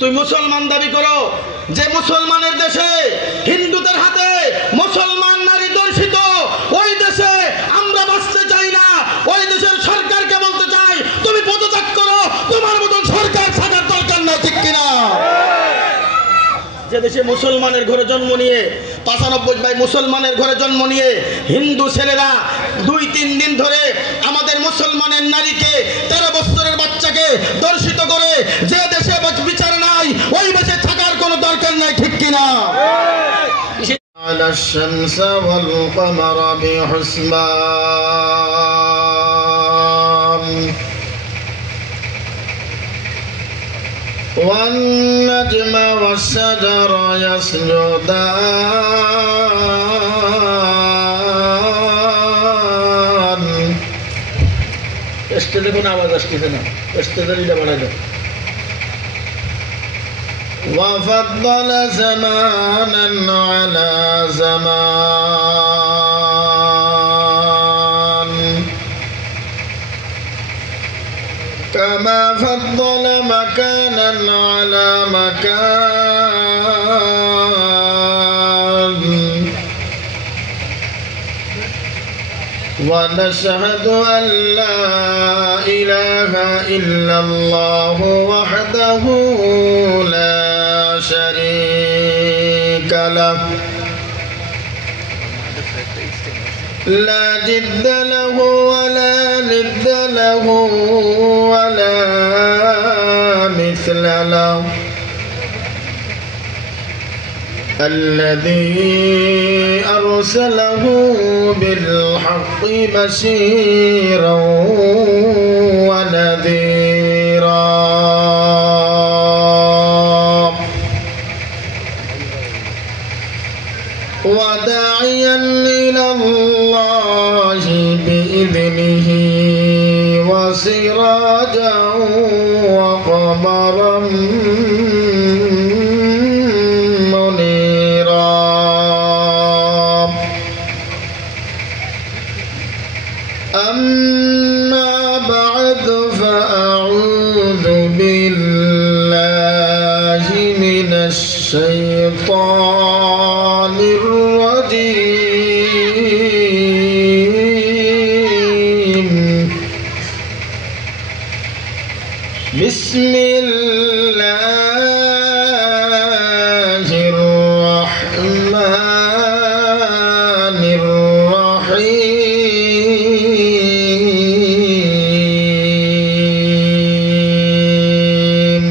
তুই মুসলমান দাবি করো, যে মুসলমানের দেশে হিন্দুদের হাতে মুসলমান নারী দর্শিত, ওই দেশে আমরা বাঁচতে চাই না। ওই দেশের সরকারকে বলতে চাই, তুমি পদত্যাগ করো, তোমার মতন সরকার থাকার দরকার না, ঠিক কিনা? যে দেশে মুসলমানের ঘরে জন্ম নিয়ে 95 ভাই মুসলমানের ঘরে জন্ম নিয়ে হিন্দু ছেলেরা 2-3 দিন ধরে আমাদের মুসলমানের নারীকে 13 বছরের বাচ্চাকে দর্শিত করে, যে দেশে বিচার নাই, ওই দেশে থাকার কোনো দরকার নাই, ঠিক কিনা? الشمس والقمر بحسبان والنجم والشجر يسجدان স্টেজে কোনো আওয়াজ আসতেছে না, স্টেজের এটা বাড়াই দাও। وفضل زمانا على زمان كما فضل مكانا على مكان ونشهد أن لا إله إلا الله وحده لا شريك له لا جد له ولا ند له ولا مثل له الذي أرسله بالحق بشيرا ونذيرا وداعيا إلى الله بإذنه وسراجا وقمرا منيرا أما بعد فأعوذ بالله من الشيطان الرجيم بسم الله الرحمن الرحيم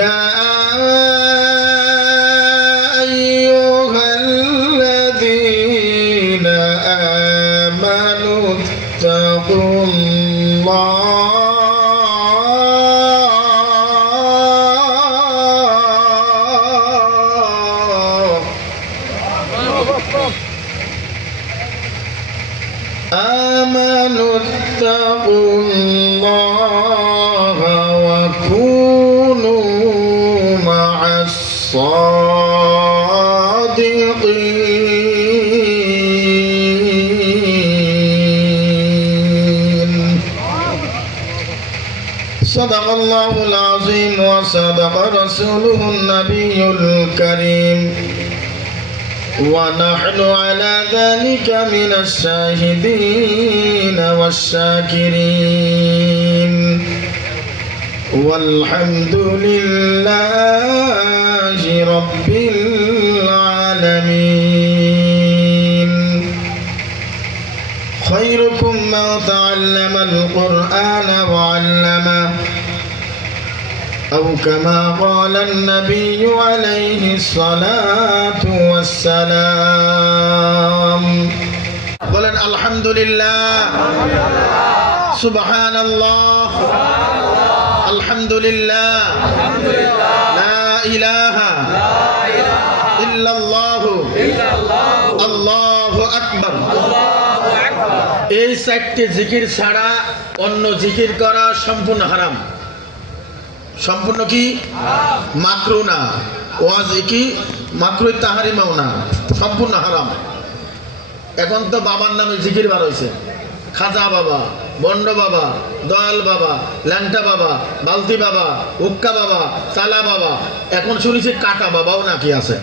يا أيها الذين آمنوا اتقوا الله آمنوا اتقوا الله وكونوا مع الصادقين صدق الله العظيم وصدق رسوله النبي الكريم ونحن على ذلك من الشاهدين والشاكرين والحمد لله رب العالمين خيركم من تعلم القرآن وعلمه أو كما قال النبي عليه الصلاة والسلام বলেন আলহামদুলিল্লাহ সুবহানাল্লাহ আলহামদুলিল্লাহ লা ইলাহা ইল্লাল্লাহ আল্লাহু আকবার। এই চারটি জিকির ছাড়া অন্য জিকির করা সম্পূর্ণ হারাম। সম্পূর্ণ কি মাকরু না, ওয়াজ কি মাকরু তাহারিমাও না, সম্পূর্ণ হারাম। এখন তো বাবার নামে জিকির বার হয়েছে, খাজা বাবা, বন্ড বাবা, দয়াল বাবা, ল্যাংটা বাবা, বালতি বাবা, উক্কা বাবা, চালা বাবা, এখন শুনেছি কাটা বাবাও নাকি আছে।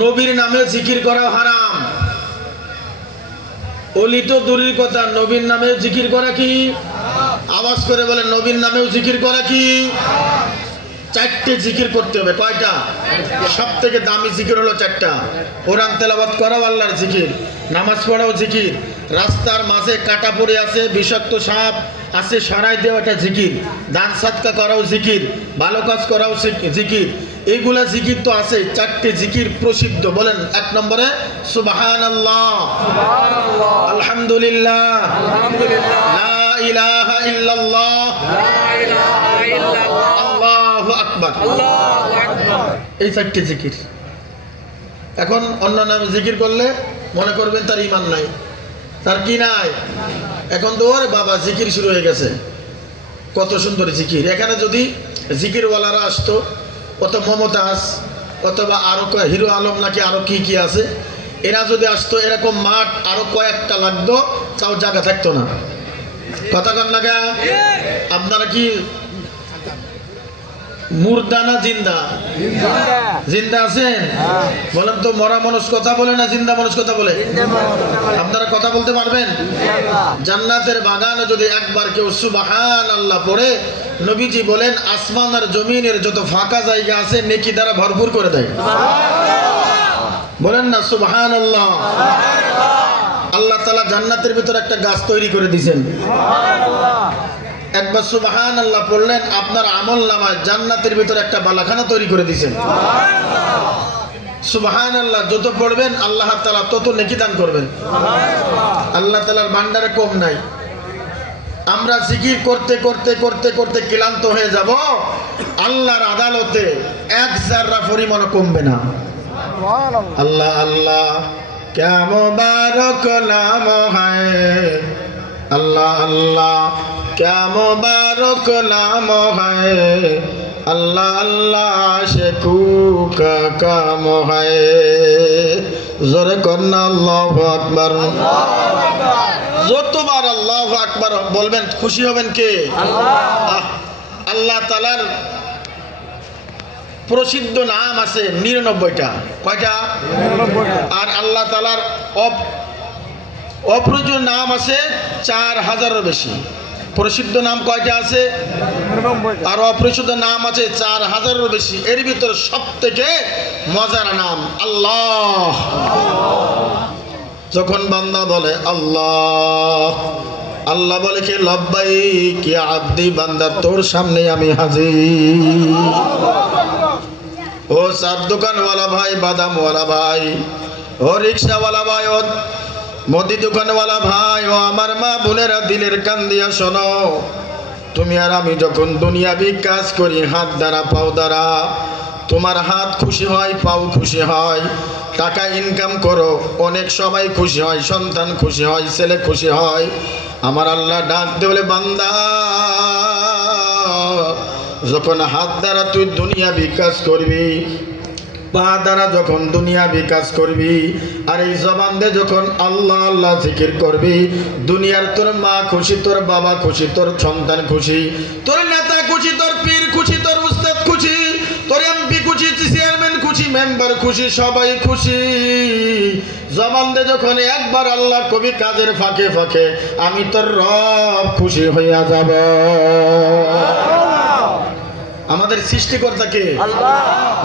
নবীর নামে জিকির করা হারাম। অলি তো দূরের কথা, নবীর নামেও জিকির করা কি? আওয়াজ করে বলে, নবীর নামেও জিকির করা কি? চারটে জিকির করতে হবে। কয়টা? সব থেকে দামি জিকির হলো চারটা। কোরআন তেলাওয়াত করাও আল্লাহর জিকির, নামাজ পড়াও জিকির, রাস্তার মাঝে কাটা পড়ে আছে, বিষাক্ত সাপ আছে, সরাই দেওয়াটা জিকির, দান সাদকা করাও জিকির, ভালো কাজ করাও জিকির। এইগুলা জিকির তো আছে। চারটে জিকির প্রসিদ্ধ। বলেন, এক নম্বরে সুবহানাল্লাহ, আলহামদুলিল্লাহ, লা ইলাহা ইল্লাল্লাহ, আল্লাহু আকবার। এই চারটে জিকির। এখন অন্য নামে জিকির করলে মনে করবেন তার ঈমান নাই, তার কি নাই। এখন তো ওরে বাবা জিকির শুরু হয়ে গেছে, কত সুন্দর জিকির। এখানে যদি জিকিরওয়ালারা আসতো, কত মমতাজ অথবা আরো হিরো আলম নাকি আরো কি কি আছে, এরা যদি আসতো, এরকম মাঠ আরো কয়েকটা লাগতো, তাও জায়গা থাকতো না। কথা কন লাগা? আপনারা কি মুর্দা না জিন্দা? জিন্দা আছেন? বলেন তো, মরা মানুষ কথা বলে না জিন্দা মানুষ কথা বলে? আপনারা কথা বলতে পারবেন? জান্নাতের বাগানে যদি একবার কেউ সুবহানাল্লাহ পড়ে, নবীজি বলেন আসমান আর জমিনের যত ফাঁকা জায়গা আছে নেকি দ্বারা ভরপুর করে দেয়। বলেন না সুবহানাল্লাহ। আল্লাহ তাআলা জান্নাতের ভিতর একটা গাছ তৈরি করে দিয়েছেন। একবার সুবহানাল্লাহ পড়লেন, আপনার আমলনামায় জান্নাতের ভিতর একটা বালাখানা তৈরি করে দিয়েছেন। সুবহানাল্লাহ যত পড়বেন আল্লাহ তাআলা তত নেকি দান করবেন। আল্লাহ তাআলার ভান্ডারে কম নাই। আমরা জিকির করতে করতে করতে করতে ক্লান্ত হয়ে যাব, আল্লাহর আদালতে এক জাররা পরিমাণ কমবে না। আল্লাহ আল্লাহ ক্যা মুবারক নাম হ্যায়, আল্লাহ আল্লাহ ক্যা মুবারক নাম হ্যায়, আল্লাহ আল্লাহ আশিকু কা কাম হ্যায়। জোরে কন্না আল্লাহু আকবার। যতবার আল্লাহু আকবার বলবেন খুশি হবেন কে? আল্লাহ। আল্লাহ তাআলার প্রসিদ্ধ নাম আছে ৯৯টা। কয়টা? ৯৯টা। আর আল্লাহ তাআলার অপ্রয়োজ্য নাম আছে ৪,০০০-এর বেশি। প্রসিদ্ধ নাম কয়টা আছে? ৯৯টা। আর অপ্রসিদ্ধ নাম আছে ৪,০০০-এর বেশি। এর ভিতরে সবথেকে মজার নাম আল্লাহ। যখন বান্দা বলে আল্লাহ, আল্লাহ বলে কি লব্বাইক ইয়া আব্দি, বান্দা তোর সামনে আমি হাজির। ও চার দোকানওয়ালা ভাই, বাদামওয়ালা ভাই, ও রিক্সাওয়ালা ভাই, ও মুদি দোকানওয়ালা ভাই, ও আমার মা বোনেরা, দিলের কান দিয়া শোনো। তুমি আর আমি যখন দুনিয়াবি কাজ করি হাত দ্বারা পাও দ্বারা, তোমার হাত খুশি হয়, পাও খুশি হয়, টাকা ইনকাম করো, অনেক সবাই খুশি হয়, সন্তান খুশি হয়, ছেলে খুশি হয়। আমার আল্লাহ ডাক দে বলে, বান্দা যখন হাত দ্বারা তুই দুনিয়া বিকাশ করবি, পা দ্বারা যখন দুনিয়া বিকাশ করবি, আর এই জবান দিয়ে যখন আল্লাহ আল্লাহ জিকির করবি, দুনিয়ার তোর মা খুশি, তোর বাবা খুশি, তোর সন্তান খুশি, তোর নেতা খুশি, তোর পীর খুশি, তোর উস্তাদ খুশি, তোর এমপি খুশি, চেয়ারম্যান খুশি, মেম্বার খুশি, সবাই খুশি। জবান দিয়ে যখন একবার আল্লাহ কবি কাজের ফাঁকে ফাঁকে আমি তোর রব খুশি হইয়া যাব। আমাদের সৃষ্টিকর্তা কে? আল্লাহ।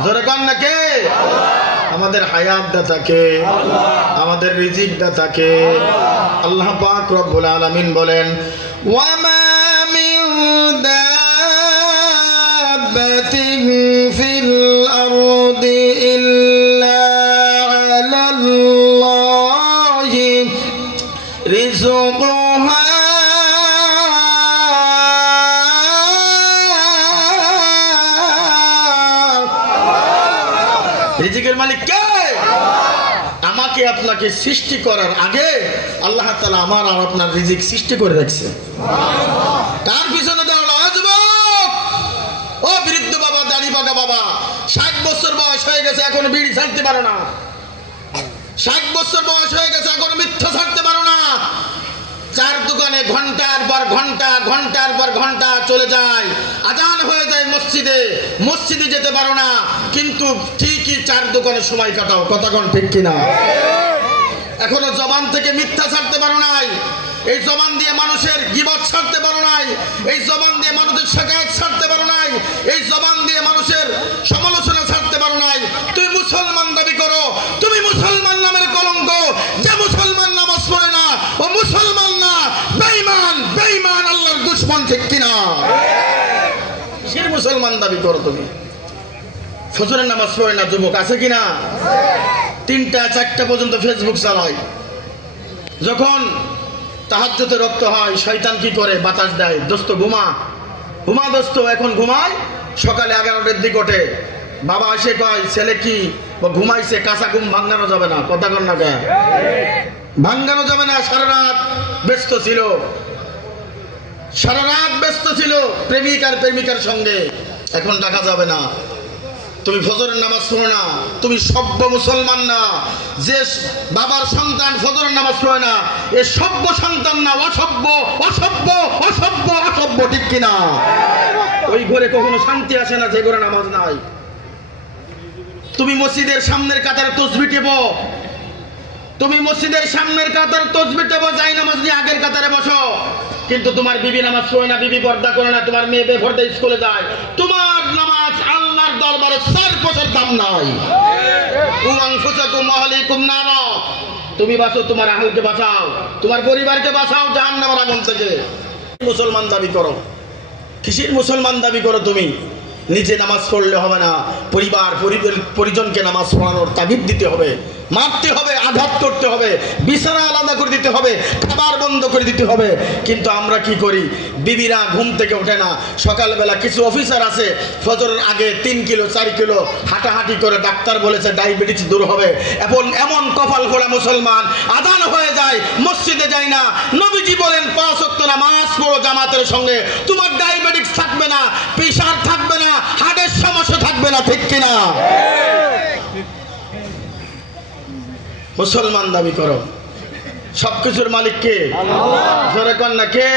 জোরে কান না কে? আল্লাহ। আমাদের হায়াত দাতা কে? আল্লাহ। আমাদের রিজিক দাতা কে? আল্লাহ পাক রব্বুল আলামিন বলেন, ওয়া মা মিন দাব্বাতিন ফিল আরদি ইল্লা আলাল্লাহি রিজকুহা রিজিকের মালিক কে? আমাকে আপনাকে সৃষ্টি করার আগে আল্লাহ তাআলা আমার আর আপনার রিজিক সৃষ্টি করে রাখছে। তার পিছনে দৌড়ানো। যুবক, ও বৃদ্ধ বাবা, দাড়ি পাকা বাবা, ৬০ বছর বয়স হয়ে গেছে, এখন বিড়ি ছাড়তে পারো না। ৬০ বছর বয়স হয়ে গেছে, এখন মিথ্যা ছাড়তে পারো না। চার দোকানে ঘন্টার পর ঘন্টা চলে যায়, আজান হয়ে যায় মসজিদে যেতে পারো না, কিন্তু ঠিকই চার দোকানে সময় কাটাও। কথা কোন ঠিক কিনা? এখনো জবান থেকে মিথ্যা ছাড়তে পারো নাই, এই জবান দিয়ে মানুষের গীবত ছাড়তে পারো নাই, এই জবান দিয়ে মানুষের শিকায়ত ছাড়তে পারো নাই, এই জবান দিয়ে মানুষের সমালোচনা ছাড়তে পারো নাই। তুমি মুসলমান দাবি করো, তুমি মুসলমান নামের কলঙ্ক। যে মুসলমান নামাজ পড়ে না ও মুসলমান না, বেঈমান আল্লাহর দুশমন, ঠিক কিনা? সে মুসলমান দাবি করো তুমি। ফজরের নামাজ পড়ে না যুবক, আছে কিনা? 3টা 4টা পর্যন্ত ফেসবুক চালায়। যখন তাহাজ্জুদে রক্ত হয়, শয়তান কি করে? বাতাস দেয়, দোস্ত ঘুমা দোস্ত, এখন ঘুমায়। সকালে 11টার দিকে ওঠে, বাবা এসে কয় ছেলে কি ঘুমাইছে, কাঁচা ঘুম ভাঙানো যাবে না। কথা কন না, ভাঙানো যাবে না। সারা রাত ব্যস্ত ছিল প্রেমিক আর প্রেমিকার সঙ্গে, এখন ডাকা যাবে না। তুমি ফজরের নামাজ পড়ো না, তুমি সভ্য মুসলমান না। যে বাবার সন্তান ফজরের নামাজ পড়ে না, এ সভ্য সন্তান না, অসভ্য, ঠিক কিনা? ওই ঘরে কখনো শান্তি আসে না যে ঘরে নামাজ নাই। তুমি মসজিদের সামনের কাতারে তাসবিহ টেপো, যাই নামাজ নিয়ে আগের কাতারে বসো, কিন্তু তোমার বিবি নামাজ পড়ে না, বিবি পর্দা করে না, তোমার মেয়ে বেপর্দা স্কুলে যায়। তোমার নামাজ আল্লাহর দরবারে 4 পয়সার দাম নাই। তুমি বাঁচো, তোমার আহলকে বাঁচাও, তোমার পরিবারকে বাঁচাও জাহান্নামের আগুন থেকে। মুসলমান দাবি করো, কিসের মুসলমান দাবি করো তুমি? নিজে নামাজ পড়লে হবে না, পরিজনকে নামাজ পড়ানোর তাগিদ দিতে হবে, মারতে হবে, আঘাত করতে হবে, বিছানা আলাদা করে দিতে হবে, খাবার বন্ধ করে দিতে হবে। কিন্তু আমরা কি করি? বিবিরা ঘুম থেকে ওঠে না, সকালবেলা কিছু অফিসার আছে ফজরের আগে 3 কিলো 4 কিলো হাঁটাহাঁটি করে, ডাক্তার বলেছে ডায়াবেটিস দূর হবে। এমন কপাল পোড়া মুসলমান, আজান হয়ে যায় মসজিদে যায় না। নবীজি বলেন 5 ওয়াক্ত নামাজ পড়ো জামাতের সঙ্গে, তোমার ডায়াবেটিস থাকবে না, প্রেশার থাকবে না, হার্টের সমস্যা থাকবে না, ঠিক কিনা? মুসলমান দাবি করো। সবকিছুর মালিক কে? জোরে কন না, কে?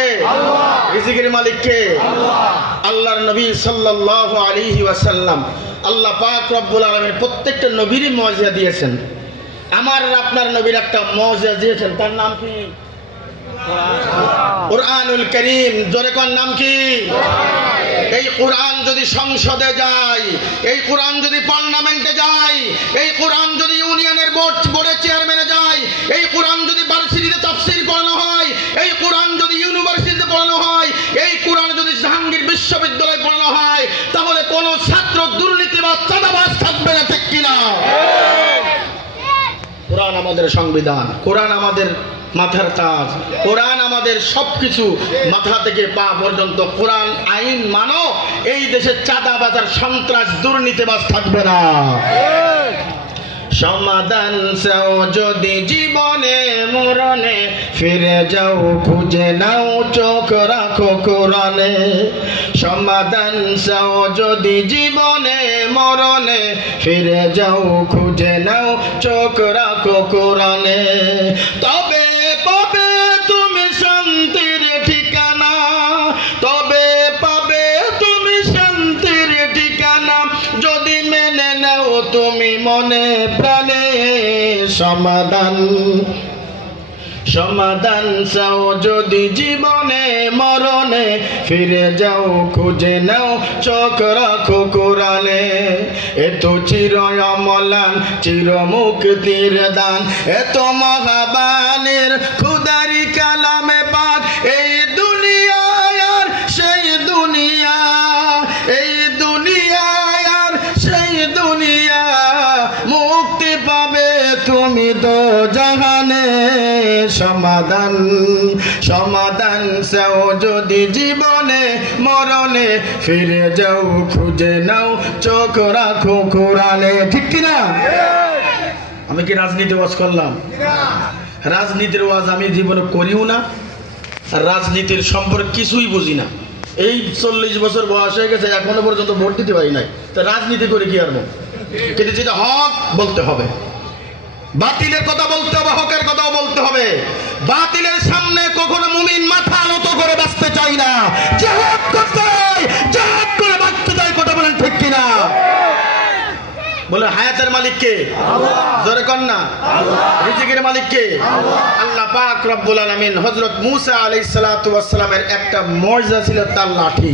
রিজিকের মালিক কে? আল্লাহর নবী সাল্লাল্লাহু আলাইহি ওয়াসাল্লাম, আল্লাহ পাক রব্বুল আলামিন প্রত্যেকটা নবীরই মুজিজা দিয়েছেন। আমার আপনার নবীর একটা মুজিজা দিয়েছেন, তার নাম কি? কুরআনুল কারীম। জোরে কন, নাম কি? এই কোরআন যদি সংসদে যায়, এই কোরআন যদি পার্লামেন্টে যায়, এই কোরআন যদি ইউনিয়নের বোর্ডে চেয়ারম্যানে যায়, এই কোরআন যদি ভার্সিটিতে তাফসীর পড়ানো হয়, এই কোরআন যদি ইউনিভার্সিটিতে পড়ানো হয়, এই কোরআন যদি জাহাঙ্গীর বিশ্ববিদ্যালয়ে পড়ানো হয়, তাহলে কোন ছাত্র দুর্নীতিবাজ চাঁদাবাজ থাকবে না, ঠিক কিনা? কোরআন আমাদের সংবিধান, কোরআন আমাদের মাথার তাজ, কোরআন আমাদের সবকিছু, মাথা থেকে পা পর্যন্ত কোরআন আইন মানো। এই দেশে চাঁদাবাজার সন্ত্রাস দুর্নীতিবাজ থাকবে না। সমাধান চাও যদি জীবনে মরণে, ফিরে যাও খুঁজে নাও চোখ রাখো কোরআনে। সমাধান চাও যদি জীবনে মরণে, ফিরে যাও খুঁজে নাও চোখ রাখো কোরআনে। তবে পাবে তুমি শান্তির ঠিকানা, তবে পাবে তুমি শান্তির ঠিকানা, যদি মেনে নাও তুমি মনে প্রাণে। সমাধান চাও যদি জীবনে মরণে, ফিরে যাও খুঁজে নাও চোখ রাখো কোরআনে। এত চির অমলান চির মুক্তির দান, এত মহাবানের খুদারি কালামে পাক। এই দুনিয়ায় আর সেই দুনিয়া, এই দুনিয়ায় আর সেই দুনিয়া, মুক্তি পাবে তুমি তো জাহানে। সমাধান চাও যদি জীবনে মরণে, ফিরে যাও খুঁজে নাও চোখ রাখো কোরআনে, ঠিক কিনা? আমি কি রাজনীতি ওয়াজ করলাম? রাজনীতির ওয়াজ আমি জীবনে করিও না, আর রাজনীতির সম্পর্কে কিছুই বুঝি না। এই 40 বছর বয়স হয়ে গেছে, এখনো পর্যন্ত ভোট দিতে পারি নাই, তা রাজনীতি করে কি আরবো? কিন্তু যেটা হক বলতে হবে, বাতিলের কথা বলতে হবে, হকের কথাও বলতে হবে। বাতিলের সামনে কখনো মুমিন মাথা নত করে বাঁচতে চাই না, জিহাদ করতে হয়, জিহাদ করে বাঁচতে চাই। কথা বলেন ঠিক কিনা? বলে হায়াতের মালিক কে? জোরে কর না। রিজিকের মালিক কে? আল্লাহ পাক রব্বুল আলামিন। হযরত মূসা আলাইহিস সালাতু ওয়াস সালামের একটা মুজিজা ছিল তার লাঠি।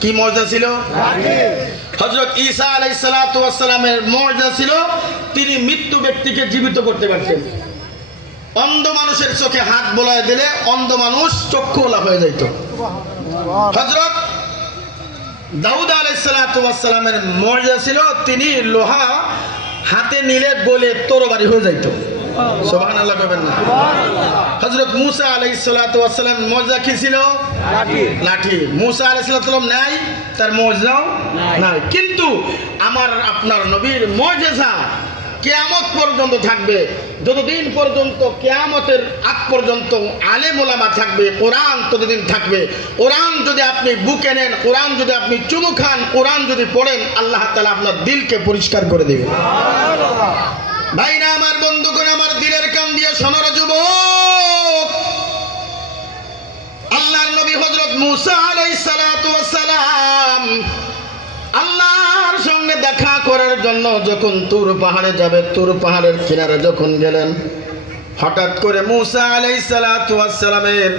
কি মুজিজা ছিল? লাঠি। হযরত ঈসা আলাইহিস সালাতু ওয়াস সালামের মুজিজা ছিল তিনি মৃত্যু ব্যক্তিকে জীবিত করতে পারতেন। অন্ধ মানুষের চোখে হাত বোলায় দিলে অন্ধ মানুষ চক্ষুওয়ালা হয়ে যেত। হযরত দাউদ আলাইহিস সালাতু ওয়াস সালামের মুজিজা ছিল তিনি লোহা হাতে নিলে গলে তরবারি হয়ে যাইত। সুবহানাল্লাহ কইবেন না? হযরত মূসা আলাইহিস সালাতু ওয়াস সালাম মুজিজা কি ছিল? লাঠি। লাঠি। মূসা আলাইহিস সালাম নাই, তার মুজিজাও নাই। কিন্তু আমার আপনার নবীর মুজিজা কিয়ামত পর্যন্ত থাকবে। যতদিন পর্যন্ত কিয়ামতের আগ পর্যন্ত আলেম ওলামা থাকবে, কোরআন ততদিন থাকবে। কোরআন যদি আপনি বুকে নেন, কোরআন যদি আপনি চুমু খান, কোরআন যদি পড়েন, আল্লাহ তাআলা আপনার দিলকে পরিষ্কার করে দেবে। ভাইরা আমার, বন্ধুগণ আমার, দিলের কান দিয়ে শোনার যুবক, আল্লাহর নবী হযরত মূসা আলাইহিস সালাতু ওয়াস সালাম আল্লাহর সঙ্গে দেখা করার জন্য যখন তুর পাহাড়ে যাবে, তুর পাহাড়ের কিনারে যখন গেলেন, হঠাৎ করে মূসা আলাইহিস সালাতু ওয়াস সালামের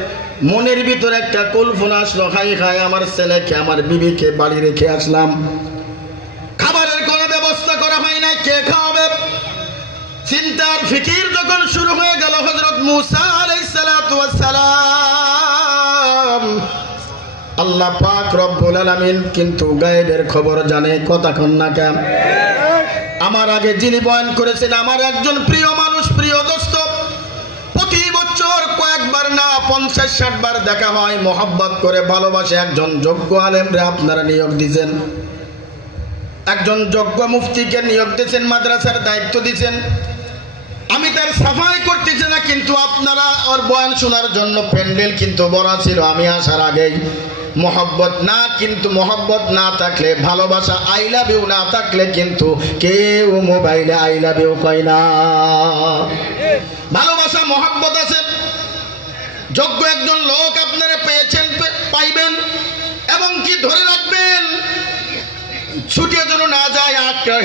মনের ভিতরে একটা কল্পনা আসলো, হাই হাই, আমার ছেলেকে আমার বিবিকে বাড়ি রেখে আসলাম, খাবারের কোনো ব্যবস্থা করা হয় না, কে খাওয়াবে? চিন্তার ফিকির যখন শুরু হয়ে গেল হযরত মূসা আলাইহিস সালাতু ওয়াস সালাম, আল্লাহ পাক রব্বুল আলামিন কিন্তু গায়েবের খবর জানে। কথা কন না কেন? আমার আগে যিনি বয়ান করেছেন আমার একজন প্রিয় মানুষ, প্রিয় দোস্ত, প্রতি বছর কয়েকবার না 50-60 বার দেখা হয়, মোহাব্বত করে ভালোবাসে একজন যোগ্য আলেমরে আপনারা নিয়োগ দিয়েছেন, একজন যোগ্য মুফতিকে নিয়োগ দিয়েছেন, মাদ্রাসার দায়িত্ব দিয়েছেন। আমি তার সাফাই করতেছি না, কিন্তু আপনারা ওর বয়ান শোনার জন্য প্যান্ডেল কিন্তু বড় ছিল। আমি আসার আগেই মোহব্বত না, কিন্তু মোহব্বত না থাকলে, ভালোবাসা আই লাভ ইউ না থাকলে কিন্তু কেউ মোবাইলে আই লাভ ইউ কয় না। ভালোবাসা মোহব্বত আছে, যোগ্য একজন লোক আপনারা পেয়েছেন, পাইবেন, এবং কি ধরে রাখবেন, ছুটিয়ে যেন না যায়,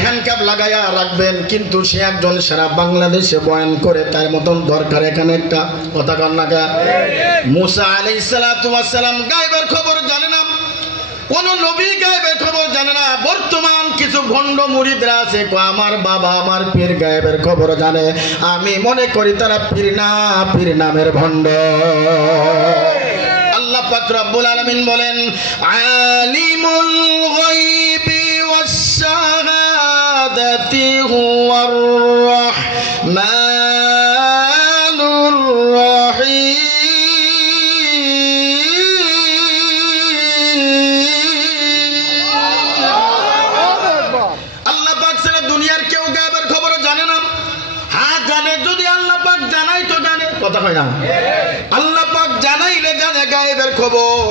হ্যান্ডকাপ লাগাইয়া রাখবেন। কিন্তু সে একজন সারা বাংলাদেশে বয়ান করে, তার মতন দরকার এখানে একটা। কথা কন না কেন? মূসা আলাইহিস সালাতু ওয়াস সালাম গায়বের খবর জানে না, কোন নবী গায়বের খবর জানে না। বর্তমান কিছু ভণ্ড মুরিদরা আছে, আমার বাবা আমার পীর গায়বের খবর জানে। আমি মনে করি তারা পীর না, পীর নামের ভণ্ড। আল্লাহ পাক রব্বুল আলামিন বলেন, আলিমুল গায়বি ওয়াস শাহাদাতি হুয়ার রাহমানুর রাহিম। আল্লাহ পাক ছাড়া দুনিয়ার কেউ গায়বের খবর জানে না। হ্যাঁ জানে, যদি আল্লাহ পাক জানাই তো জানে। কথা হয় না? আল্লাহ পাক জানাইলে জানে গায়েবের খবর।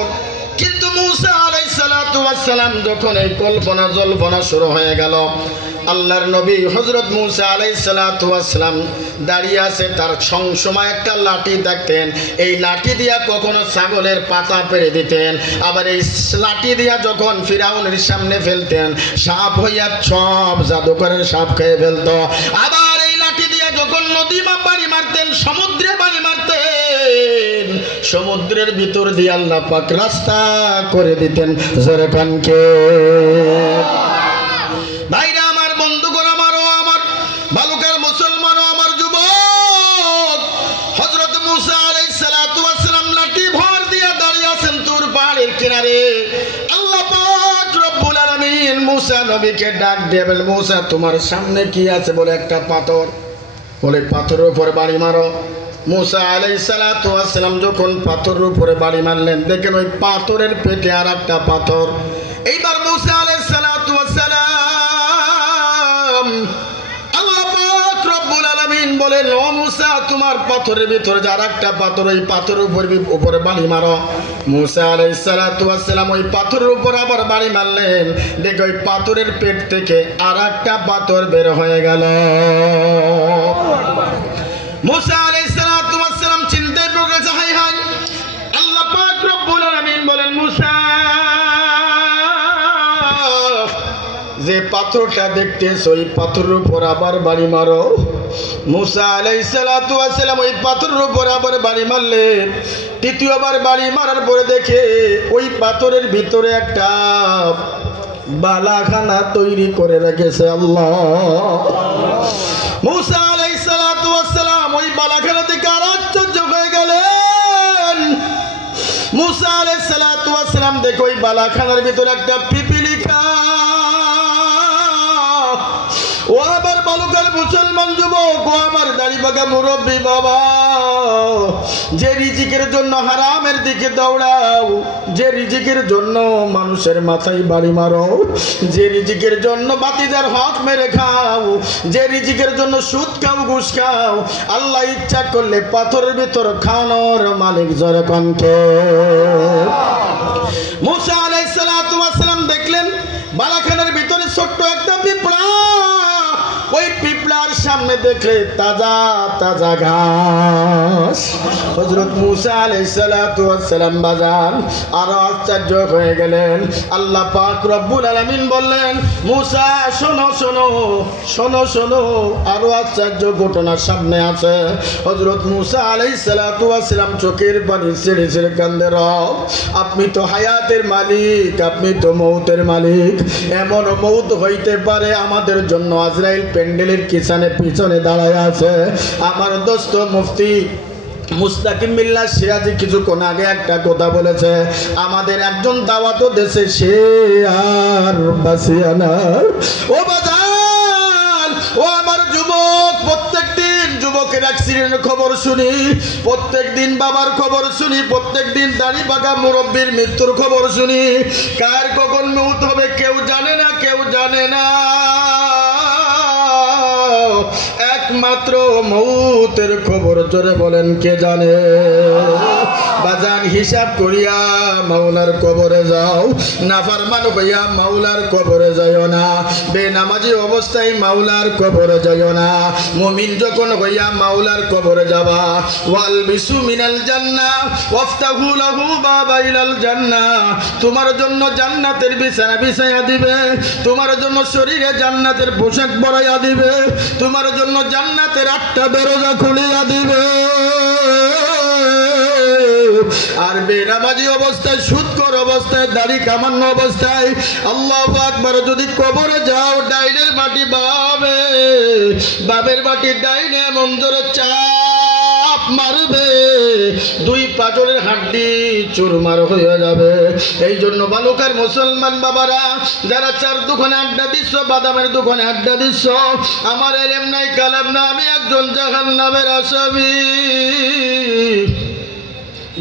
কিন্তু মূসা আলাইহিস সালাতু ওয়াস সালাম যখন এই কল্পনা জল্পনা শুরু হয়ে গেল, আল্লাহর নবী হযরত মূসা আলাইহিস সালাতু ওয়াস সালাম দাঁড়িয়ে আছে, তার সময় একটা লাঠি দেখতেন। এই লাঠি দিয়া কখনো ছাগলের পাতা পেরে দিতেন, আবার এই লাঠি দিয়া যখন ফিরাউনের সামনে ফেলতেন, সাপ হইয়া সব জাদুকরের সাপ খেয়ে ফেলতো। আবার এই লাঠি দিয়া যখন নদী বা পানি মারতেন, সমুদ্রে পানি মারতেন, সমুদ্রের ভিতর দিয়ে আল্লাহ পাক রাস্তা করে দিতেন। জোরে কানকে ভাইরা আমার, বন্ধুগণ আমারও, আমার বালুকার মুসলমানও, আমার যুবক, হযরত মূসা আলাইহিস সালাতু ওয়াস সালাম লাঠি ভর দিয়া দাঁড়িয়ে আছেন তুর পাহাড়ের কিনারে। আল্লাহ পাক রব্বুল আলামিন মূসা নবীকে ডাক দিয়ে বলে, মূসা তোমার সামনে কি আছে? বলে একটা পাথর। বলে পাথরের উপরে বাড়ি মারো। মূসা আলাইহিস সালাতু ওয়াস সালাম যখন পাথরের উপরে বাড়ি মারলেন, দেখেন ওই পাথরের পেটে আর একটা পাথর। এইবার মূসা আলাইহিস সালাতু ওয়াস সালাম, আল্লাহ পাক রব্বুল আলামিন বলেন, ও মূসা তোমার পাথরের ভিতরে যে আর একটা পাথর, ওই পাথরের উপরে বাড়ি মারো। মূসা আলাইহিস সালাতু ওয়াস সালাম ওই পাথরের উপর আবার বাড়ি মারলেন, দেখো ওই পাথরের পেট থেকে আর একটা পাথর বের হয়ে গেল। মূসা আলাইহিস সালাতু ওয়াস সালাম চিন্তা যে পাথরটা দেখতেছ ওই পাথরের উপর আবার বাড়ি মারো। মুসা আলাইহিস সালাতু ওয়াস সালাম ওই পাথরের উপর আবার বাড়ি মারলেন। তৃতীয়বার বাড়ি মারার পরে দেখে ওই পাথরের ভিতরে একটা বালাখানা তৈরি করে রেখেছে আল্লাহ। মুসা আলাইহিস সালাতু ওয়াস সালাম ওই বালাখানা থেকে আর আশ্চর্য হয়ে গেলেন। মুসা আলাইহিস সালাতু ওয়াস সালাম দেখো ওই বালাখানার ভিতরে একটা পিপিলিকা। ও আবার বালুকার মুসলমান যুবক, ও আমার দাড়ি পাকা মুরব্বী বাবা, যে রিজিকের জন্য হারামের দিকে দৌড়াও, যে রিজিকের জন্য মানুষের মাথায় বাড়ি মারো, যে রিজিকের জন্য বাতিদার হক মেরে খাও, যে রিজিকের জন্য সুদ খাও ঘুষ খাও, আল্লাহ ইচ্ছা করলে পাথরের ভিতর খাওয়ানোর মালিক জোরে কণ্ঠে। মুসা আলাইহিস সালাতু ওয়াস সালাম দেখলেন বালাখানার ভিতরে ছোট্ট একটা পিঁপড়া। ওই পিঁপড়ার সামনে দেখলে তাজা তাজা ঘাস। হযরত মুসা আলাইহিস সালাতু ওয়াস সালাম বাজান আরো আশ্চর্য হয়ে গেলেন। আল্লাহ পাক রব্বুল আলামিন বললেন, মুসা শোনো শোনো শোনো শোনো, আরো আশ্চর্য ঘটনা সামনে আছে। হযরত মুসা আলাইহিস সালাতু ওয়াস সালাম চোখের পানি ছেড়ে ছেড়ে কান্দে, রব আপনি তো হায়াতের মালিক, আপনি তো মৌতের মালিক। এমন মৌত হইতে পারে আমাদের জন্য আজরাইল প্যান্ডেলের পিছনে দাঁড়ায় আছে। আমার দোস্ত মুফতি মুস্তাকিম বিল্লাহ সিরাজি কিছুক্ষণ আগে একটা কথা বলেছে, আমাদের একজন দাওয়াত দেশে সে আর বাঁচিয়া না। ও বাজান, ও আমার যুবক, প্রত্যেক দিন যুবকের অ্যাক্সিডেন্টের খবর শুনি, প্রত্যেক দিন বাবার খবর শুনি, প্রত্যেক দিন দাড়ি পাকা মুরব্বীর মৃত্যুর খবর শুনি। কার কখন মৌত হবে কেউ জানে না, কেউ জানে না। একমাত্র মৌতের খবর জোরে বলেন কে জানে। বাজান হিসাব করিয়া মাওলার কবরে যাও, নাফরমান হইয়া মাওলার কবরে যাইও না, বেনামাজি অবস্থায় মাওলার কবরে যাইও না। মুমিন যখন হইয়া মাওলার কবরে যাবা, ওয়াল বিসু মিনাল জান্নাহ ওয়াফতাহু লাহু বাবা ইলাল জান্নাহ, তোমার জন্য জান্নাতের বিছানা বিছাইয়া দিবে, তোমার জন্য শরীরে জান্নাতের পোশাক পরাইয়া দিবে, তোমার জন্য জান্নাতের 8টা দরজা খুলিয়া দিবে। আর বেনামাজি অবস্থায়, সুদখোর অবস্থায়, দাড়ি কামান্য অবস্থায় আল্লাহু আকবার যদি কবরে যাও, ডাইনের মাটি বাবে, বাবের মাটি ডাইনে এমন জোরে চাপ মারবে, 2 পাঁজরের হাড্ডি চুরমার হয়ে যাবে। এই জন্য বালুকার মুসলমান বাবারা, যারা চার দোকানে আড্ডা দিচ্ছ, বাদামের দোকানে আড্ডা দিচ্ছ, আমার এলেম নাই কালাম না, আমি একজন জাহান্নামের আসামি।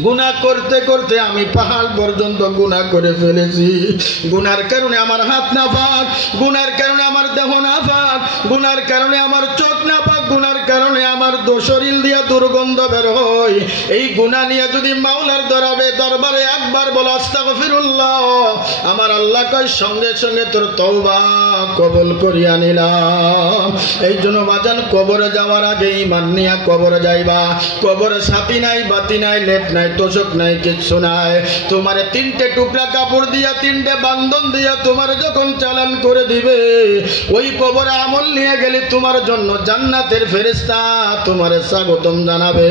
গুনাহ করতে করতে আমি পাহাড় পর্যন্ত গুনাহ করে ফেলেছি। গুনার কারণে আমার হাত না পাক, গুনার কারণে আমার দেহ না পাক, গুনার কারণে আমার চোখ না পাক, গুনার কারণে আমার শরীর দিয়া দুর্গন্ধ বের হয়। এই গুনাহ নিয়ে যদি মাওলার দরবারে একবার বলো আস্তাগফিরুল্লাহ, আমার আল্লাহ কয় সঙ্গে সঙ্গে তোর তওবা কবুল করিয়া নিলাম। এই জন্য বাজান কবরে যাওয়ার আগে ঈমান নিয়া কবরে যাইবা। কবরে সাথী নাই, বাতি নাই, লেপ নাই, তোষক নাই, কিচ্ছু নাই। তোমার 3টে টুকরা কাপড় দিয়া, 3টে বান্ধন দিয়া তোমার যখন চালান করে দিবে, ওই কবরে আমল নিয়ে গেলে তোমার জন্য জান্নাতের ফেরেশতা তোমার স্বাগতম জানাবে।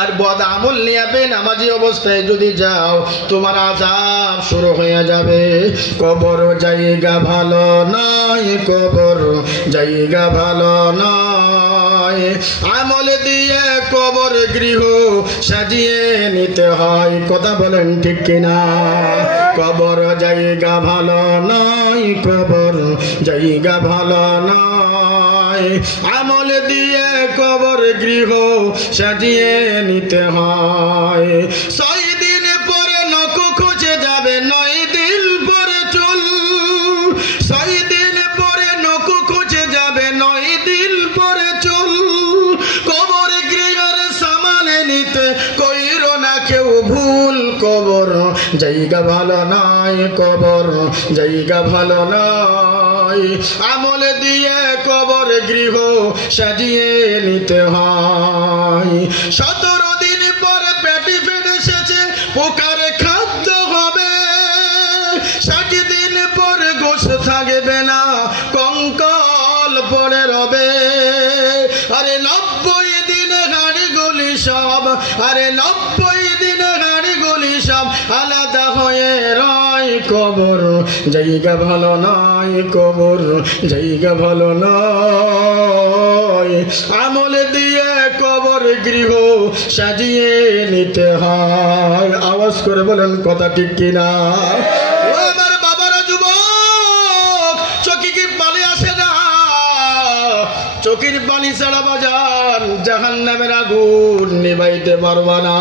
আর বদ আমল নিয়ে বেনামাজি অবস্থায় যদি যাও, তোমার আযাব শুরু হয়ে যাবে। কবর জায়গা ভালো নয়, কবর জায়গা ভালো নয়, আমল দিয়ে কবর গৃহ সাজিয়ে নিতে হয়। কথা বলেন ঠিক কিনা? কবর জায়গা ভালো নয়, কবর জায়গা ভালো নয়, আমল দিয়ে কবর গৃহ সাজিয়ে নিতে হয়। 6 দিন পরে নখ খুঁজে যাবে, 9 দিন পরে চুল। 6 দিন পরে নখ খুঁজে যাবে, 9 দিন পরে চুল। কবর গৃহের সামানে নিতে কইরো না কেউ ভুল। কবর জায়গা ভালো নয়, কবর জায়গা ভালো নয়, আমল দিয়ে কবর গৃহ সাজিয়ে নিতে হয়। 17 দিন পরে পেটে ফেটে এসেছে, পোকার খাদ্য হবে। 60 দিন পরে গোশত থাকবে আলাদা হয়ে রয় কবর, জায়গা ভালো নয় কবর, জায়গা ভালো নয়। আমল দিয়ে কবর গৃহ সাজিয়ে নিতে হয়। আওয়াজ করে বলেন কথা ঠিক কিনা? ও আমার বাবারা, যুবক, চকি কি পালে আসে না? চোখের পানি ছাড়া বাজান জাহান্নামের আগুন নিভাইতে পারবা না।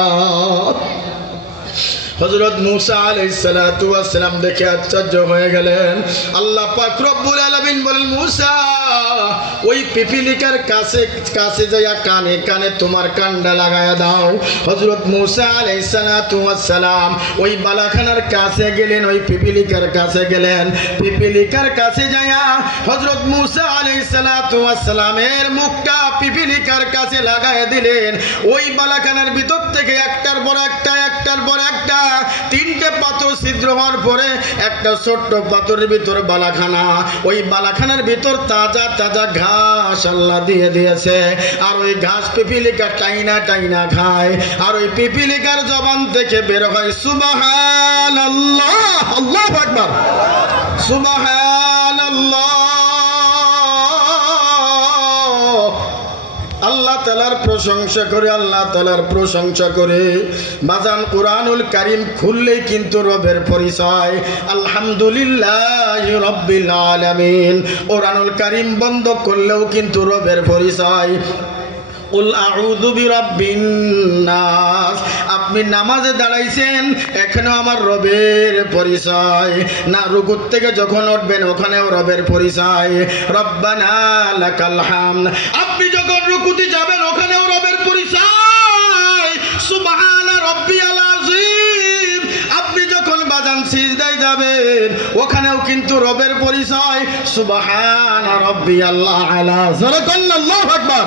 হযরত মূসা আলাইহিস সালাতু ওয়াস সালাম দেখে আশ্চর্য হয়ে গেলেন। আল্লাহ পাক রব্বুল আলামিন বলেন, মূসা ওই পিপিলিকার কাছে কাছে যাইয়া কানে কানে তোমার কান্ডা লাগায়া দাও। হযরত মূসা আলাইহিস সালাতু ওয়াস সালাম ওই বালাখানার কাছে গেলেন, ওই পিপিলিকার কাছে গেলেন। পিপিলিকার কাছে যাইয়া হযরত মূসা আলাইহিস সালাতু ওয়াস সালামের মুখটা পিপিলিকার কাছে লাগায়া দিলেন। ওই বালাখানার ভিতর থেকে একটার পর একটা একটার পর একটা তিনটে পাথর ছিদ্র হওয়ার পরে একটা ছোট্ট পাথরের ভিতর বালাখানা। ওই বালাখানার ভিতর তাজা তাজা ঘাস আল্লাহ দিয়ে দিয়েছে। আর ওই ঘাস পিপিলিকা টাইনা টাইনা খায়। আর ওই পিপিলিকার জবান থেকে বের হয় সুবহানাল্লাহ, আল্লাহু আকবার, সুবহানাল্লাহ। আল্লাহ তাআলার প্রশংসা করে, আল্লাহ তাআলার প্রশংসা করে। বাজান কুরআনুল কারীম খুললেই কিন্তু রবের পরিচয়। আলহামদুলিল্লাহি রাব্বিল আলামিন। কুরআনুল কারীম বন্ধ করলেও কিন্তু রবের পরিচয়। কুল আউযু বিরাব্বিন নাস। আপনি নামাজে দাঁড়াইছেন, এখানেও আমার রবের পরিচয়। না রুকুর থেকে যখন উঠবেন ওখানেও রবের পরিচয়। রব্বানা লাকাল হামদ। আপনি যখন রুকুতে যাবেন ওখানেও রবের পরিচয়। সুবহানা রাব্বিয়াল আযীম। আপনি যখন বাজান সিজদায় যাবেন ওখানেও কিন্তু রবের পরিচয়। সুবহানা রাব্বিয়াল আলা। আল্লাহু আকবার,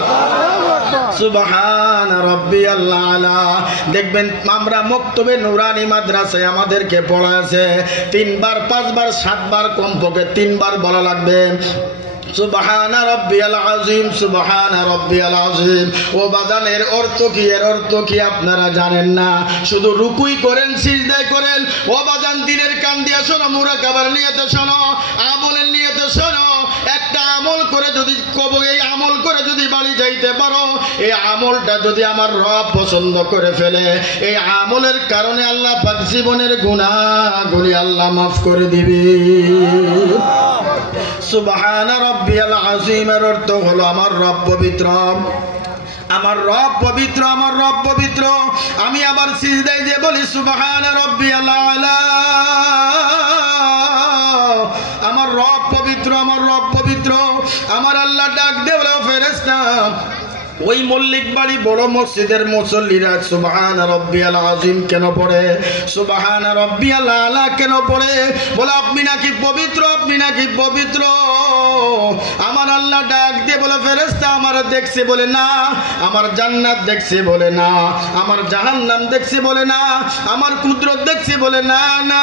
সুবহান রাব্বিয়াল আলা। দেখবেন আমরা মক্তবে নুরানি মাদ্রাসায় আমাদেরকে পড়াছে 3 বার 5 বার 7 বার কমপক্ষে 3 বার বলা লাগবে সুবহানা রাব্বিয়াল আযীম, সুবহানা রাব্বিয়াল আযীম। ও বাজানের অর্থ কি? এর অর্থ কি আপনারা জানেন না? শুধু রুকুই করেন, সিজদাই করেন। ও বাজান দিনের কান দিয়ে শোনো, মুরাকাবার নিয়তে শোনো, আমলের নিয়তে শোনো। একটা আমল করে যদি কবো, এই আমল করে যদি বাড়ি যাইতে পারো, এই আমলটা যদি আমার রব পছন্দ করে ফেলে, এই আমলের কারণে আল্লাহ পাক জীবনের গুনাহগুলি আল্লাহ মাফ করে দিবে। সুবহানা রাব্বিয়াল আযীমের অর্থ হলো আমার রব পবিত্র, আমার রব পবিত্র, আমার রব পবিত্র। আমি আবার সিজদায় দিয়ে বলি সুবহানা রাব্বিয়াল আলা। আমার রব পবিত্র, আমার রব পবিত্র। আমার আল্লাহ ডাক দে বলে, ফেরেশতা ওই মল্লিক বাড়ি বড় মসজিদের মুসল্লিরা সুবহানা রাব্বিয়াল আযীম কেন পড়ে, সুবহানা রাব্বিয়াল আলা কেন পড়ে? বলে আপনি নাকি পবিত্র, আপনি নাকি পবিত্র। আমার আল্লাহ ডাক দিয়ে বলে, ফেরেশতা আমার দেখছে বলে না, আমার জান্নাত দেখছে বলে না, আমার জাহান্নাম দেখছে বলে না, আমার কুদরত দেখছে বলে না। না,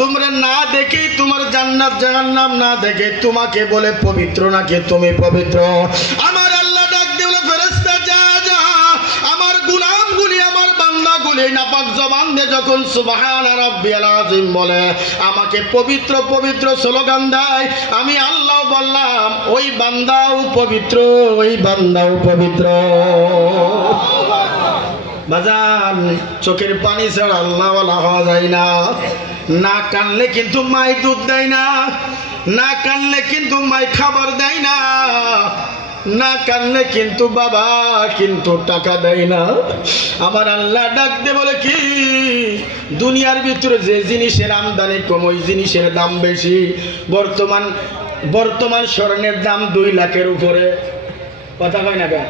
তোমরা না দেখে, তোমার জান্নাত জাহান্নাম না দেখে তোমাকে বলে পবিত্র নাকি তুমি পবিত্র। আমার আল্লাহ ডাক দিয়ে বলে, ফেরেশতা যা যা, আমার গোলামগুলি, আমার বান্দাগুলি নাপাক জবান দিয়ে যখন সুবহানা রাব্বিয়াল আযীম বলে, আমাকে পবিত্র পবিত্র স্লোগান দেয়, আমি আল্লাহ বললাম ওই বান্দাও পবিত্র, ওই বান্দাও পবিত্র। বাজান চোখের পানি ছাড়া আল্লাহ ওয়ালা হওয়া যায় না। না কানলে কিন্তু মাই দুধ দেয় না, না কানলে কিন্তু মাই খাবার দেয় না, না কানলে কিন্তু বাবা কিন্তু টাকা দেয় না। আমার আল্লাহ ডাক দে বলে কি, দুনিয়ার ভিতরে যে জিনিসের আমদানি কম ওই জিনিসের দাম বেশি। বর্তমান স্বর্ণের দাম 2 লাখের উপরে। কথা কয় না কেন?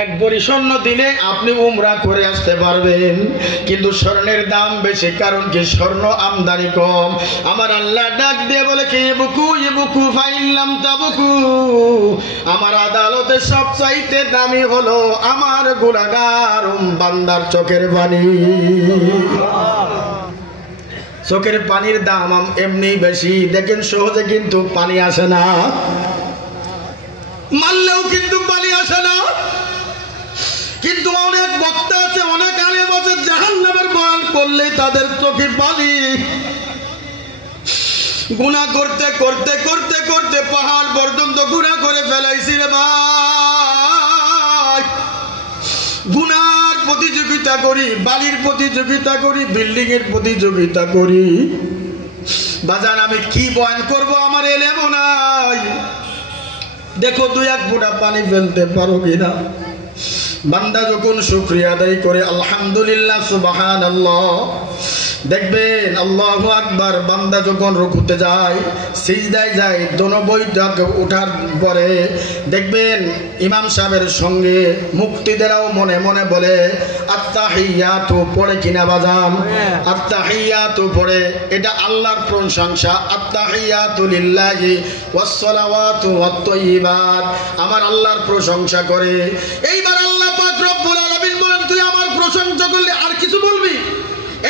1 ভরি স্বর্ণ দিলে আপনি উমরা করে আসতে পারবেন, কিন্তু স্বর্ণের দাম বেশি। কারণ কি? স্বর্ণ আমদানি কম। আমার আল্লাহ ডাক দিয়ে বলে কি, ইবকু ইবকু ফাইল্লাম তাবকু। আমার আদালতে সবচাইতে দামি হলো আমার গুনাহগার বান্দার চোখের পানি। চোখের পানির দাম এমনি বেশি। দেখেন সহজে কিন্তু পানি আসে না, মারলেও কিন্তু পানি আসে না। কিন্তু অনেক বক্তা আছে, অনেক আলেম আছে, জাহান্নামের ভয়াল করলে তাদের চোখে পানি। গুনাহ করতে করতে করতে করতে পাহাড় পর্যন্ত গুনাহ করে ফেলাইছি রে ভাই। গুনার প্রতিযোগিতা করি, বাড়ির প্রতিযোগিতা করি, বিল্ডিং এর প্রতিযোগিতা করি। বাজান আমি কি বয়ান করব, আমার এলেমও নাই। দেখো 2-1 ফোঁটা পানি ফেলতে পারো কিনা। বান্দা যখন শুকরিয়া আদায় করে আলহামদুলিল্লাহ সুবহানাল্লাহ, দেখবেন আল্লাহু আকবার, বান্দা যখন রুকুতে যায়, সিজদায় যায়, দোনো বৈঠক ওঠার পরে দেখবেন ইমাম সাহেবের সঙ্গে মুক্তিদেরাও মনে মনে বলে আত্তাহিয়াতু পড়ে কিনা বাজান? আত্তাহিয়াতু পড়ে। এটা আল্লাহর প্রশংসা। আত্তাহিয়াতু লিল্লাহি ওয়াসসালাওয়াতু ওয়াত-তাইয়্যিবাত, আমার আল্লাহর প্রশংসা করে। এইবার আল্লাহ পাক রব্বুল আলামিন বলেন তুই আমার প্রশংসা করলে আর কিছু বলবি?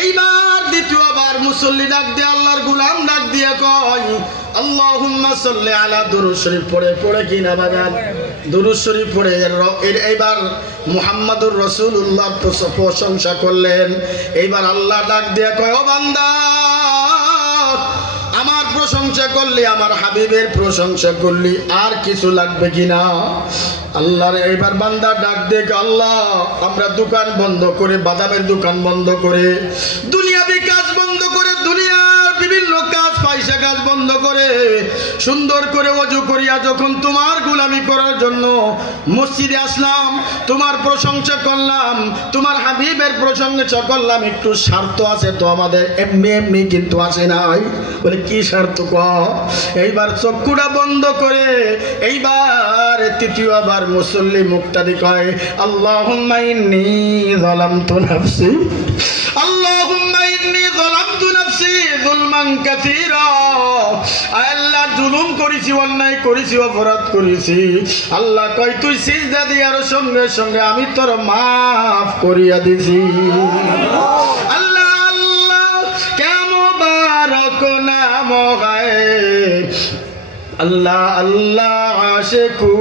এইবার দ্বিতীয়বার মুসল্লি ডাক দিয়ে আল্লাহর গোলাম ডাক দিয়ে কয় আল্লাহুম্মা সাল্লি আলা, দুরূদ শরীফ পড়ে। পড়ে কিনা বাজান? দুরূদ শরীফ পড়ে এইবার মুহাম্মাদুর রাসূলুল্লাহর প্রশংসা করলেন। এইবার আল্লাহ ডাক দিয়ে কয় ও বান্দা, আমার প্রশংসা করলি, আমার হাবিবের প্রশংসা করলি, আর কিছু লাগবে কিনা? আল্লাহর এইবার বান্দা ডাক দেখ, আল্লাহ আমরা দোকান বন্ধ করে, বাদামের দোকান বন্ধ করে, দুনিয়াবি কাজ বন্ধ করে, দুনিয়ার বিভিন্ন কাজ পয়সা কাজ বন্ধ করে সুন্দর করে ওযু করিয়া যখন তোমার গোলামি করার জন্য মসজিদে আসলাম, তোমার প্রশংসা করলাম, তোমার হাবিবের প্রশংসা করলাম। একটু স্বার্থ আছে তো আমাদের, এমনি এমনি কিন্তু আসে নাই। বলে কি স্বার্থ কও? এইবার চক্ষুটা বন্ধ করে এইবার তৃতীয়বার মুসল্লি মুক্তাদি কয় আল্লাহুম্মা ইন্নী যালামতু নাফসি, আল্লাহুম্মা ইন্নী যালামতু নাফসি যুলমান কাসীরা। আল্লাহ জুলুম করেছি, অন্যায় করেছি, অপরাধ করেছি। আল্লাহ কয় তুই সিজদা দিয়ার সঙ্গে সঙ্গে আমি তোর মাফ করিয়া দিছি। আল্লাহ আল্লাহ কে মুবারক নাম গায়ে, अल्लाह अल्लाह आशिकू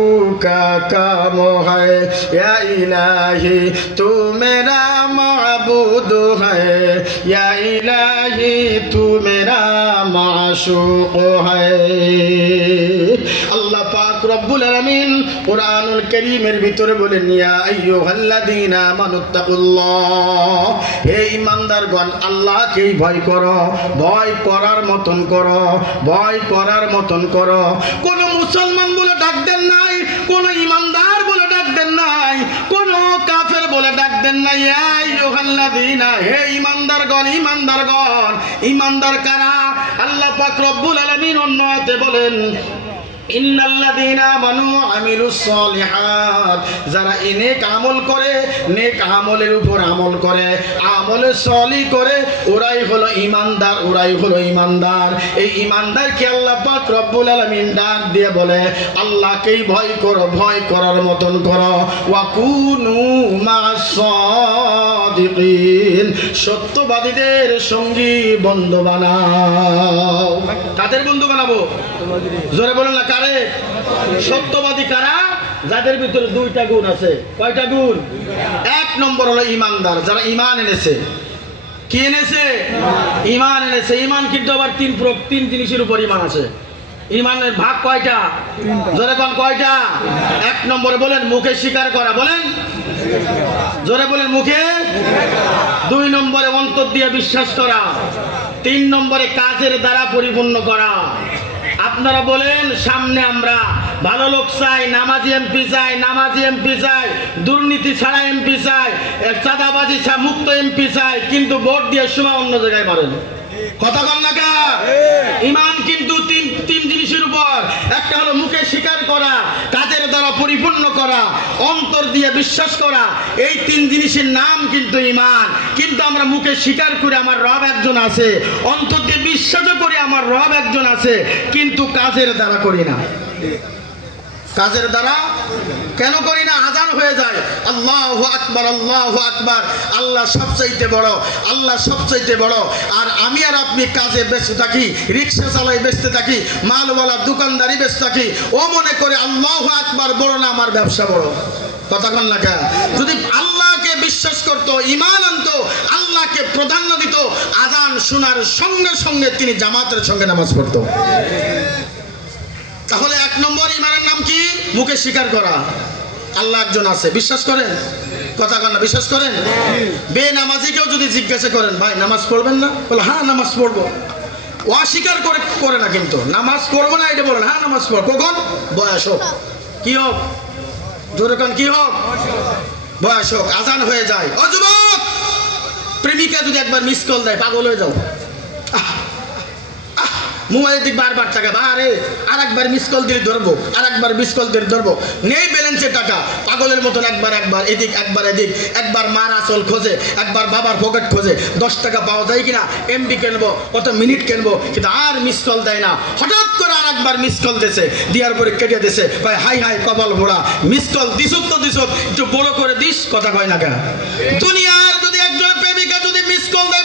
का काम है, या इलाही तू मेरा माबूद है, या इलाही तू मेरा माशूक है। अल्लाह पाक रब्बुल आलमीन कुरानुल करीमेर ভিতরে বলেন ইয়া আইয়ুহাল্লাযীনা আমানুত্তাকুল্লাহ, হে ঈমানদারগণ আল্লাহকে ভয় করো, ভয় করার মতন করো, ভয় করার মতন করো। কোন মুসলমান বলে ডাক দেন নাই, কোন ইমানদার বলে ডাক দেন নাই, কোন কাফের বলে ডাক দেন নাই। ইয়া আইয়ুহাল্লাযীনা, হে ঈমানদারগণ, ঈমানদারগণ। ঈমানদার কারা? আল্লাহ পাক রব্বুল আলামিন অন্য আয়াতে বলেন ইন্নাল্লাযীনা আমানু আমিলুস সলিহাত, যারা নেক আমল করে, নেক আমলের উপর আমল করে, আমলে সলিহ করে, ওরাই হলো ঈমানদার, ওরাই হলো ঈমানদার। এই ঈমানদারকে আল্লাহ পাক রব্বুল আলামিন ডাক দিয়ে বলে আল্লাহকেই ভয় করো, ভয় করার মতন করো। ওয়া কুনু মা'আস সাদিকিন, সত্যবাদীদের সঙ্গী বন্ধু বানাও। কাদের বন্ধু বানাবো? জোরে বলেন না কারে? সত্যবাদী কারা? যাদের ভিতরে দুইটা গুণ আছে। কয়টা গুণ? এক নম্বর হলো ঈমানদার, যারা ঈমান এনেছে। কি এনেছে? ঈমান এনেছে। ঈমান কিন্তু আবার তিন জিনিসের উপর ঈমান আছে। ঈমানের ভাগ কয়টা? জোরে বলেন কয়টা? এক নম্বরে বলেন মুখে স্বীকার করা, বলেন জোরে বলেন মুখে। দুই নম্বরে অন্তর দিয়ে বিশ্বাস করা। তিন নম্বরে কাজের দ্বারা পরিপূর্ণ করা। আপনারা বলেন সামনে আমরা ভালো লোক চাই, নামাজি এমপি চাই, নামাজি এমপি চাই, দুর্নীতি ছাড়া এমপি চাই, চাঁদাবাজি ছাড়া মুক্ত এমপি চাই, কিন্তু ভোট দিয়ে সময় অন্য জায়গায় মারেন। কথা বল না কা? ঈমান কিন্তু তিন জিনিসের উপর। একটা হলো মুখে স্বীকার করা, কাজের দ্বারা পরিপূর্ণ করা, অন্তর দিয়ে বিশ্বাস করা। এই তিন জিনিসের নাম কিন্তু ঈমান। কিন্তু আমরা মুখে স্বীকার করে আমার রব একজন আছে, অন্তর দিয়ে বিশ্বাসও করে আমার রব একজন আছে, কিন্তু কাজের দ্বারা করি না। কাজের দ্বারা কেন করি না? আযান হয়ে যায় আল্লাহু আকবার, আল্লাহু আকবার, আল্লাহ সবচাইতে বড়, আল্লাহ সবচাইতে বড়। আর আমি আর আপনি কাজে ব্যস্ত থাকি, রিক্সা চালাই ব্যস্ত থাকি, মালওয়ালা দোকানদারি ব্যস্ত থাকি। ও মনে করে আল্লাহু আকবার বড় না, আমার ব্যবসা বড়। কথা কন না কেন? যদি আল্লাহকে বিশ্বাস করত, ঈমান আনত, আল্লাহকে প্রাধান্য দিত, আজান শোনার সঙ্গে সঙ্গে তিনি জামাতের সঙ্গে নামাজ পড়তো। তাহলে 1 নম্বর ঈমানের নাম কি? মুখে স্বীকার করা আল্লাহ একজন আছে। বিশ্বাস করেন? কথা কন না, বিশ্বাস করেন? বেনামাজিকেও যদি জিজ্ঞাসা করেন, ভাই নামাজ পড়বেন না? বলে হ্যাঁ নামাজ পড়বো। অস্বীকার করে না, কিন্তু নামাজ পড়বো না এটা বলেন, হ্যাঁ নামাজ পড়। কখন? বয়স হোক। কি হোক? জোরে কন, কি হোক? বয়স হোক, আজান হয়ে যায়। ও যুবক, প্রেমিকা যদি একবার মিস কল দেয় পাগল হয়ে যাও। মোবাইলের দিক বারবার টাকা, বারে আর একবার মিস কল দিয়ে ধরবো, আর একবার মিস কল দিয়ে ধরবো। নেই ব্যালেন্সের টাকা, পাগলের মতন একবার এদিক একবার এদিক, একবার মার আসল খোঁজে, একবার বাবার পকেট খোঁজে, 10 টাকা পাওয়া যায় কিনা, এমবি কিনবো, কত মিনিট কিনবো, কিন্তু আর মিস কল দেয় না। হঠাৎ করে আর একবার মিস কল দিয়েছে, দেওয়ার পরে কেটে দিয়েছে। ভাই হাই হাই কপাল ভোড়া, মিস কল দিসুক তো দিসুক, একটু বড় করে দিস। কথা কয় না কেন? দুনিয়ার যদি একজন প্রেমিকা যদি মিস কল দেয়